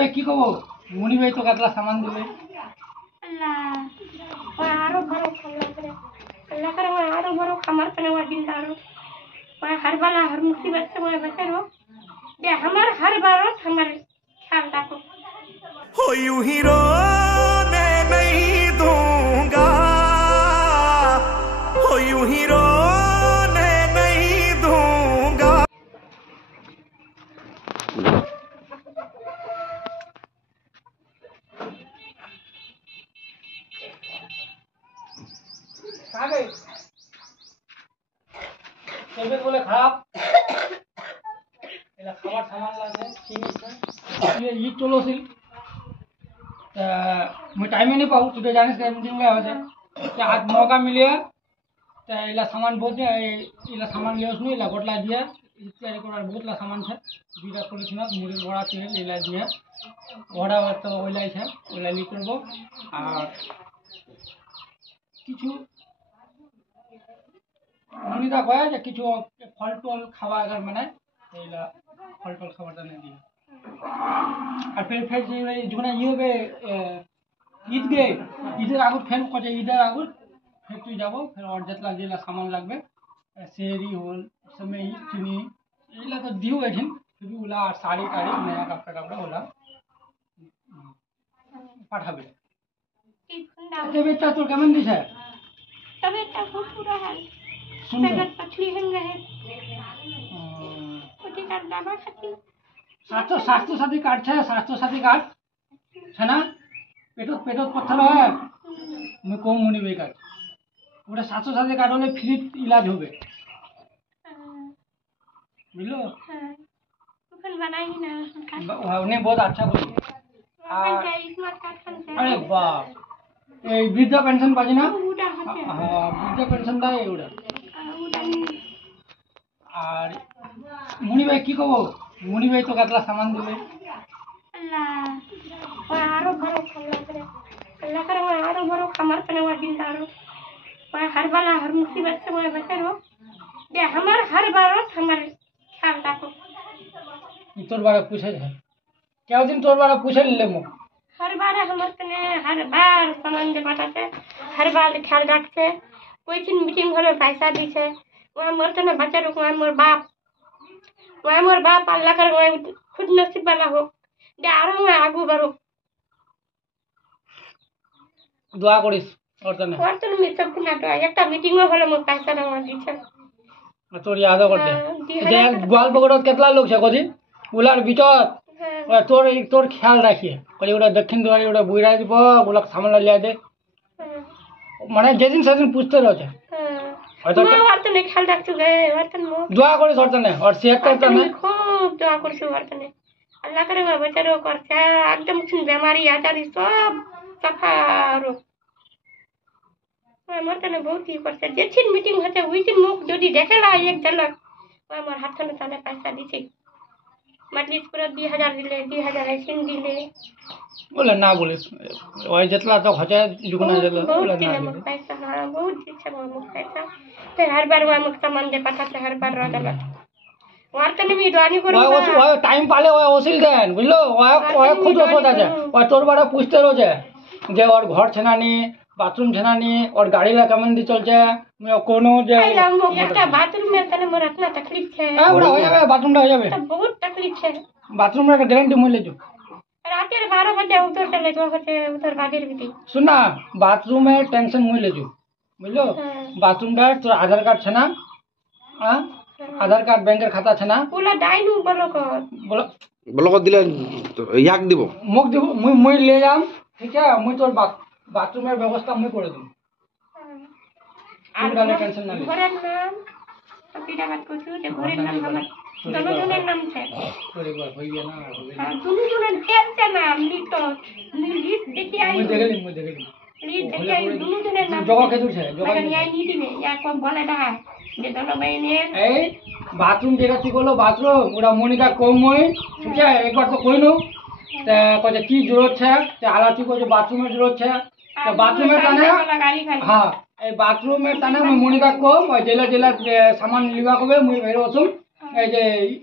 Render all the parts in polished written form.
ভাই কি কব মুনি ভাই তো কতলা সামান দিলে আল্লাহ ওই আরো বড় अल्लाह करे मैं आरो बरो कमर तने वो दिन दारो मैं हर बाला हर मुसीबत से मैं बचे रहो दे हमार हर बार हमारे ख्याल रखो हो यूं ही रोने नहीं दूंगा हो यूं ही रोने नहीं दूंगा तबियत बोले खराब एला खाবার সামান লাগে ঠিক আছে ই চলোছিল मैं टाइम ही नहीं पाऊँ तुझे जाने से मीटिंग में हो जाए आज मौका मिले तो इला सामान बहुत इला सामान लिया उसने इला गोटला दिया तैयारी करार बहुत ला सामान है बीरा पुलिस ना मुझे बड़ा तेल इला दिया बड़ा तो ओला है ओला ली करबो और কিছু মনিদা কয় যে কিছু ফল টল খাওয়া अगर মানে এইলা ফল টল খাবারটা না দিয়ে আর फिर যে যখন ইয়ে হবে ঈদ গে ঈদের আগে ফের কত ঈদের আগে ফ্যাক্টরি যাব फिर और যেতলা যেলা সামান লাগবে शेरी होल समय चीनी এইলা তো দিও এদিন কিন্তু ওলা আর শাড়ি টাড়ি নয়া কাপড় ওলা পাঠাবে तबियत तो केमन दिছে तबियत खूब पूरा है सुन तबियत पछली हम रहे ओटी का दवा खाती स्वास्थ्य साथी कार्ड है स्वास्थ्य साथी कार्ड है ना पेटो पेटो पत्थर है मैं कम मुनि बेकार ওটা स्वास्थ्य साथी कार्ड হলে ফ্রি इलाज হবে বুঝলো हां ওখানে বানাই না उन्हें बहुत अच्छा बोली स्मार्ट कार्ड अरे बाप এই বৃদ্ধা পেনশন পাজি না ওটা আছে হ্যাঁ বৃদ্ধা পেনশন দেয় ওটা ওটা আর মুনি ভাই কি কব মুনি ভাই তো কতলা সামান দিলে अल्लाह ওই আরো বড় अल्लाह करे मैं आरो बरो कमर तने वो दिन दारो मैं हर बाला हर मुसीबत से मैं बचे रहो दे हमार हर बार हमारे ख्याल रखो তোর বারে पूछे है क्या दिन तोर बारे पूछे ले मो हर बार हमारे तने हर बार सामान दे पाते हर बार ख्याल रखते कोई दिन मीटिंग होले पैसा दीछे वो मोर तने बच्चा रुक मोर बाप अल्लाह करे मैं खुद नसीब वाला हो दे आरो मैं आगू बढ़ो দোয়া করিস और तने में सब ना तो একটা मीटिंग में होले मोर पैसा रवा दीछे তোর याद करते যে গোয়াল বগড়ত কেতলা লোক আছে কদি উলার ভিতর তোর তোর খেয়াল রাখিয়ে কলি ওটা দক্ষিণ দুয়ারে ওটা বুইরা দিব ওলা সামনে লিয়া দে মানে যেদিন সেদিন পুছতে রয়েছে হয়তো और तो नहीं ख्याल रखते गए और तो দোয়া করিস और तने और सेहत करते ने खूब दुआ करछो और तने अल्लाह करे मैं बेचारो करछा एकदम सुन बीमारी आ जारी सब सफा रो मैं मरते ने बहुत ही करछा जेछिन मीटिंग होते उइछिन मुख जदी देखेला एक झलक मैं मोर हाथ में तने पैसा दीछे मजलिस पूरा 2000 दिले 2000 ऐसिन दिले बोले ना बोले ওই যেতলা তো হচ্ছে जुगना যেতলা बोले ना बहुत पैसा हां बहुत इच्छा मुख पैसा फिर हर बार वो मुख सामान दे पाता हर बार रोदला वार्तने भी दुआनी करो ওই টাইম পালে ওই ওসিল দেন বুঝলো ওই খুদ ওষুধ আছে ওই তোর বারে পুছতে রোজে যে ওর ঘর ছেনানি বাথরুম ছেনানি ওর গাড়িলা কেমন দি চলছে কোনো যে একটা বাথরুম में तने मोर इतना तकलीफ है ওটা হয়ে যাবে বাথরুমটা হয়ে যাবে बहुत तकलीफ है বাথরুমের একটা গ্যারান্টি মই লেজু रात 12 बजे उतर चले जो होते उधर बाजार भी सुन ना बाथरूमेर टेंशन মই লেজু বুঝলো বাথরুমটা তোর আধার কার্ড ছেনা হ্যাঁ আধার কার্ড ব্যাংকের খাতা ছেনা পুলা ডাইনু ব্লক দিলে ইয়াক দিব মুখ দিব মই ले যাম ঠিক আছে মই তোর বাথরুমের ব্যবস্থা মই করে দেব আর গালে টেনশন না লে ঘরের নাম পিটা বাত করছো যে ঘরের নাম আমার दोनों नाम से করে গো হইবে না हां दोनों कैसे नाम लिखो लिस्ट देखिए आई মই দেখলি लिस्ट देखिए आई दोनों नाम জগা খেজুর છે জগা मगर यही नीति में या को बोले ना যে दोनों बहने এই বাথরুম যেটা ঠিক হলো বাথরুম ওটা মনিকা কম মই ঠিক আছে একবার তো কইনো তে কইছে কি জরুরত আছে তে আলাতি কইছে বাথরুমের জরুরত আছে তো বাথরুমের টানে হ্যাঁ এই বাথরুমের টানে মই মনিকা কম ওই জেলা জেলা সামান লিবা কবে মই বের হসুম এই যে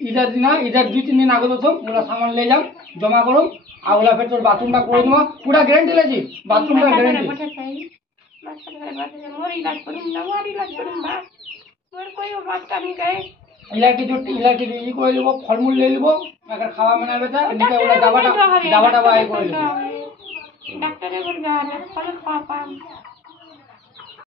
ঈদের দিন ঈদের 2-3 দিন আগে তো ওগুলা সামান নিয়ে যাও জমা করো আর ওগুলা ফের তোর বাথরুমটা করে দেবো পুরা গ্যারেন্টি লেছি বাথরুমটা গ্যারেন্টি मोर इलाज करूँ ना मोर इलाज करूँ बा मोर कोई बात नहीं गए ইলাকি ই করে দেবো ফলমূল নিয়ে নেবো একটা খাওয়া বানাবে তা এদিকে ওগুলা দাবাটা বাই করে দেবো डॉक्टर बोल रहा है फल खा पा